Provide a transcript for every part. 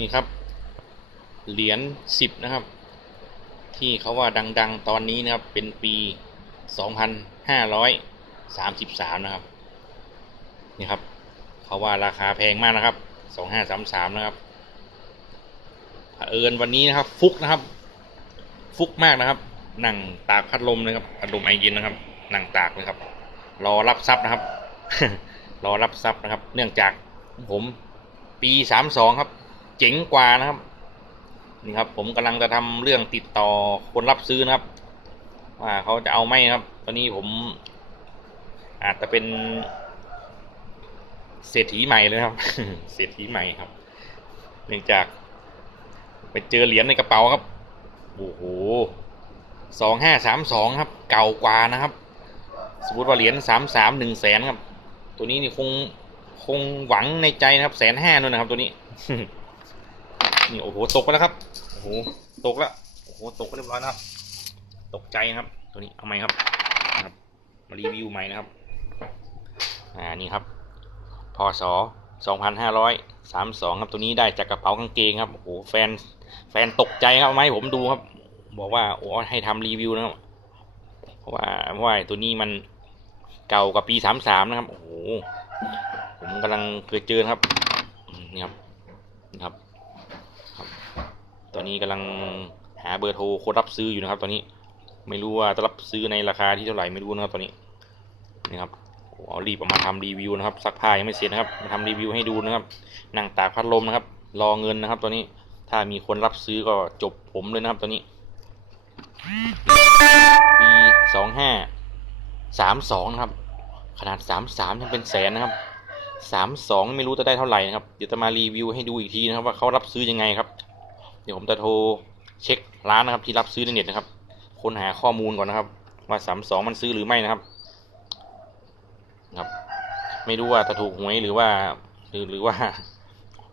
นี่ครับ เหรียญสิบนะครับ ที่เขาว่าดังๆ ตอนนี้นะครับ เป็นปีสองพันห้าร้อยสามสิบสามนะครับ นี่ครับ เขาว่าราคาแพงมากนะครับสองห้าสามสามนะครับเผอิญวันนี้นะครับ ฟุกนะครับ ฟุกมากนะครับ นั่งตากพัดลมนะครับพัดลมไอเย็นนะครับนั่งตากเลยครับ รอรับทรัพย์นะครับ รอรับทรัพย์นะครับ เนื่องจากผมปีสามสองครับ เจ๋งกว่านะครับ นี่ครับ ผมกำลังจะทำเรื่องติดต่อคนรับซื้อนะครับ ว่าเขาจะเอาไหมครับ ตอนนี้ผม อาจจะเป็น เศรษฐีใหม่เลยครับ เศรษฐีใหม่ครับ เนื่องจาก ไปเจอเหรียญในกระเป๋าครับโอ้โหสองห้าสามสองครับ เก่ากว่านะครับ สมมติว่าเหรียญสามสามหนึ่งแสนครับ ตัวนี้นี่คงคงหวังในใจนะครับแสนห้านู่นนะครับตัวนี้ นี่โอ้โหตกไปแล้วครับโอ้โหตกแล้วโอ้โหตกเรียบร้อยนะครับ ตกใจนะครับ ตัวนี้เอาไหมครับครับ มารีวิวใหม่นะครับอ่านี่ครับพศ2532 ครับตัวนี้ได้จากกระเป๋ากางเกงครับโอ้โหแฟนแฟนตกใจครับเอามาให้ผมดูครับ บอกว่าโอ้ให้ทำรีวิวนะครับเพราะว่าเพราะว่าตัวนี้มันเก่ากว่าปี 33 นะครับโอ้โหผมกำลังเคยเจอครับนี่ครับนี่ครับ ครับ ตอนนี้กำลังหาเบอร์โทรคนรับซื้ออยู่นะครับ ตอนนี้ไม่รู้ว่าจะรับซื้อในราคาที่เท่าไหร่ไม่รู้นะครับตอนนี้นี่ครับเอารีบออกมาทำรีวิวนะครับซักผ้ายังไม่เสร็จนะครับมาทำรีวิวให้ดูนะครับนั่งตากพัดลมนะครับ รอเงินนะครับ ตอนนี้ถ้ามีคนรับซื้อก็จบผมเลยนะครับ ตอนนี้ปีสองห้าสามสองนะครับ ขนาดสามสามยังเป็นแสนนะครับ สามสองไม่รู้จะได้เท่าไหร่นะครับเดี๋ยวจะมารีวิวให้ดูอีกทีนะครับ ว่าเขารับซื้อยังไงครับ เดี๋ยวผมจะโทรเช็คร้านนะครับ ที่รับซื้อในเน็ตนะครับค้นหาข้อมูลก่อนนะครับ ว่าสามสองมันซื้อหรือไม่นะครับครับ ไม่รู้ว่าจะถูกหวยหรือว่า หรือหรือว่า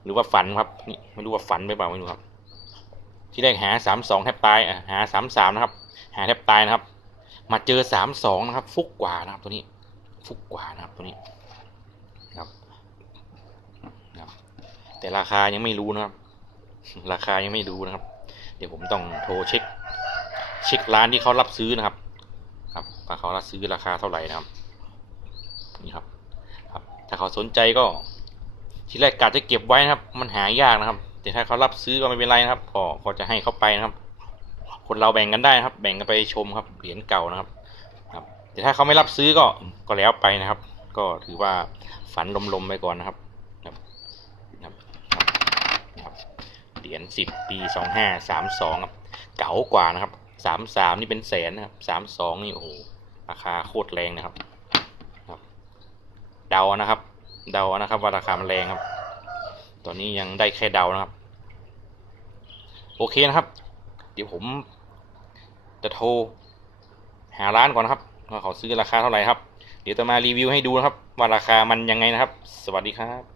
หรือว่าฝันครับนี่ไม่รู้ว่าฝันไปเปล่าไม่รู้ครับ ที่แรกหาสามสองแทบตายอะหาสามสามนะครับ หาแทบตายนะครับ มาเจอสามสองนะครับ ฟุกกว่านะครับ ตัวนี้ ฟุกกว่านะครับตัวนี้ครับครับ แต่ราคายังไม่รู้นะครับ ราคายังไม่รู้นะครับ เดี๋ยวผมต้องโทรเช็ค เช็คร้านที่เขารับซื้อนะครับ ครับว่าเขารับซื้อราคาเท่าไหร่นะครับ นี่ครับ ครับ ถ้าเขาสนใจก็ทีแรกกะจะเก็บไว้นะครับ มันหายากนะครับ แต่ถ้าเขารับซื้อก็ไม่เป็นไรนะครับก็ก็จะให้เขาไปนะครับ คนเราแบ่งกันได้นะครับ แบ่งกันไปชมครับ เหรียญเก่านะครับ ครับ แต่ถ้าเขาไม่รับซื้อก็ก็แล้วไปนะครับ ก็ถือว่าฝันลมๆไปก่อนนะครับ ครับ ครับครับ เหรียญสิบปีสองห้าสามสองครับเก๋ากว่านะครับสามสามนี่เป็นแสนนะครับสามสองนี่โอ้โหราคาโคตรแรงนะครับเดานะครับ เดานะครับว่าราคามันแรงครับ ตอนนี้ยังได้แค่เดานะครับ โอเคนะครับ เดี๋ยวผมจะโทรหาร้านก่อนนะครับว่าเขาซื้อราคาเท่าไหร่ครับ เดี๋ยวจะมารีวิวให้ดูนะครับ ว่าราคามันยังไงนะครับ สวัสดีครับ